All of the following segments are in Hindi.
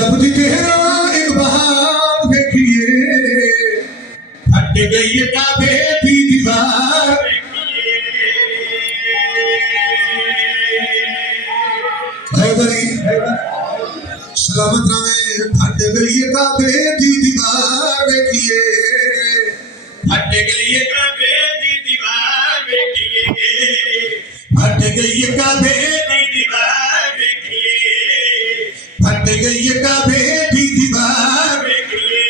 जब दी तेरा एक बहार देखिए हट गई काबे की दीवार हैदरी सलामत रहे हट गई काबे की दीवार देखिए हट गई काबे दी दीवार देखिए हट गई काबे दी दीवार देखिए हट गई काबे की दीवार देखिए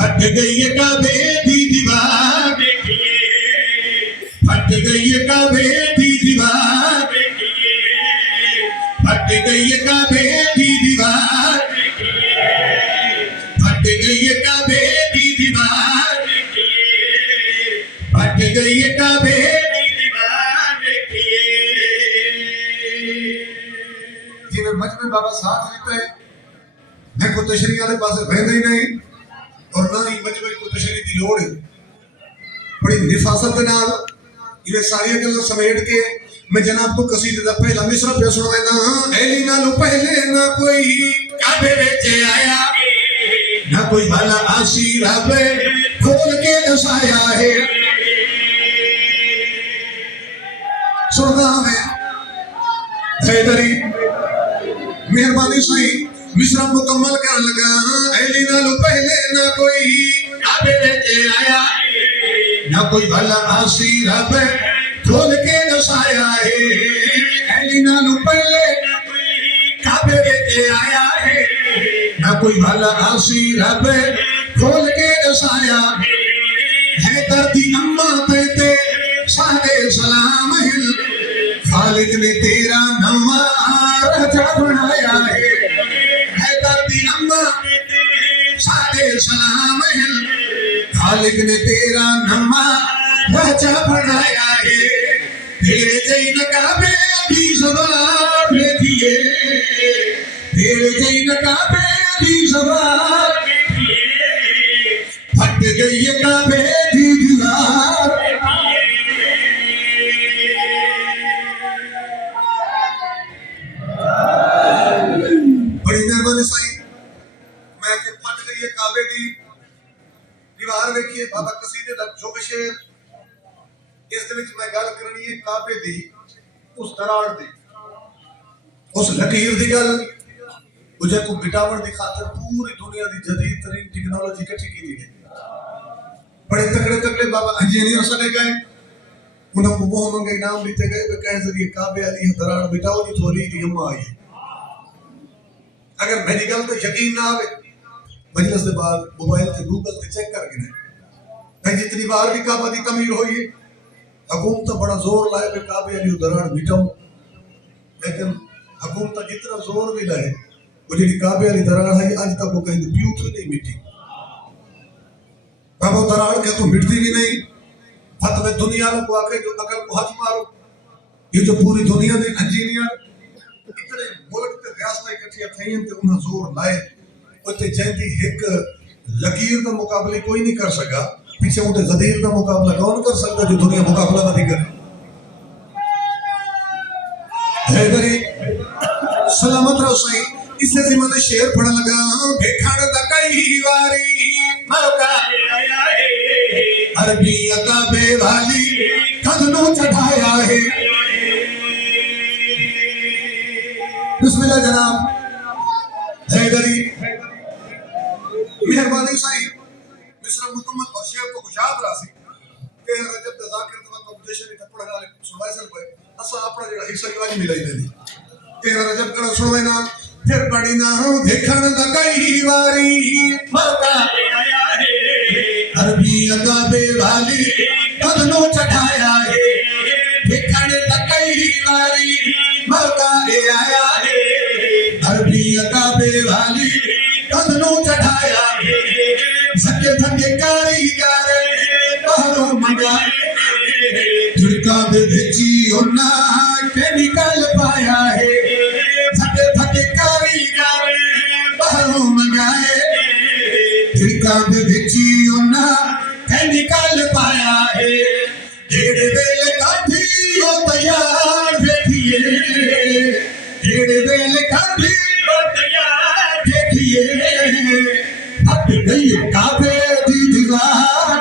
हट गई काबे की दीवार देखिए हट गई काबे की दीवार देखिए हट गई काबे की दीवार हट गई काबे की दीवार हट गई काबे जिन्हें मजमे बाबा साथ लेता है मैं को तशरीह वाले पास बहना ही नहीं और ना ही मजमे को तशरीह की लोड़ है बड़ी निफासत के नाल ये सारी गल्लां समेट के मैं जनाब को कसीदे दा पहला मिसरा पे सुनाना ऐली नालों पहले ना कोई काबे विच आया ना कोई भला आशी रब खोल के दसाया है सुनदा मैं हैदरी मेहरबानी सही मिसरा मुकम्मल कर लगा ऐली नालों पहले ना कोई काबे विच आया ना कोई भला आशी रब खोल के दसाया है ऐली नालों पहले काबे विच आया है ना कोई भला आसी रब खोल के दसाया है धरती अम्मा ते सारे सलाम हिल खालिक ने तेरा नवा राजा बनाया है धरती अम्मा सारे सलाम हिल खालिक ने तेरा नवा राजा बनाया है तेरे जैन काबे की सवार देखिए तेरे जैन काबे की सवार फट गई काबे की दीवार बड़ी मेहरबानी सही मैं के फट गई काबे की दीवार देखिए बाबा कसीदे दा जो शेर इस विच मैं गल करनी है काबे दी उस दराड़ दी उस लकीर दी गल मुझे को मिटावण दी खातिर पूरी दुनिया दी जदीद तरीन टेक्नोलॉजी इकट्ठी की गई बड़े तगड़े तगड़े बाबा इंजीनियर सने गए उन्होंने को मोह मंगे इनाम दिते गए वे कहे जरिए काबे वाली दराड़ मिटाओ जी थोड़ी दी अम्मा आई अगर मेरी गल ते यकीन ना आवे मजलिस के बाद मोबाइल ते गूगल ते चेक करके ने जितनी बार भी काबा दी तमीर हुई है हुकूमत बड़ा जोर लाए वे काबे वाली दराड़ मिटाओ लेकिन हुकूमत जितना जोर भी लाए वो जी काबे वाली दराड़ है आज तक वो कहीं प्यू तो नहीं मिटी बाबा दराड़ के तो मिटती भी नहीं हत में दुनिया को आके जो अकल को हाथ मारो ये जो पूरी दुनिया के इंजीनियर इतने मुल्क ते रियासत इकट्ठी थई ते उन्हें जोर लाए उते जैंदी एक लकीर का मुकाबले कोई नहीं कर सका पीछे उठे गदीर का मुकाबला कौन कर सकता जो दुनिया मुकाबला नहीं करे हैदरी सलामत रहो सही इससे ज़माने शेर पढ़ लगा भेखाड़ दा कई वारी मौका आया है अरबी काबे वाली कदनों चढ़ाया है बिस्मिल्लाह जनाब हैदरी मेहरबानी सही मिस्र मुकम्मल और शेर को खुशाब रासी के रजब दा जाकिर दा मतलब जशन दा पढ़ने वाले सुनवाई सल पे असा अपना जेड़ा हिस्सा की आज मिलाई दे के रजब कड़ा सुनवाई ना फिर पड़ी ना देखण दा कई वारी मौका आया है अरबी काबे वाली कदनों चढ़ाया है देखण दा कई वारी मौका आया है अरबी काबे वाली कदनों चढ़ाया है सके थके कारीगर बाहरों मंगाए झुड़का दे बेची होना केमिकल पाया है सके थके कारीगर बाहरों मंगाए झुड़का दे बेची होना केमिकल पाया है जेड़े वेले काठी हो तैयार बैठिए जेड़े वेले काठी तैयार ਵੇਖੀਏ ਫਟ ਗਈ ਕਾਬੇ ਦੀ ਦੀਵਾਰ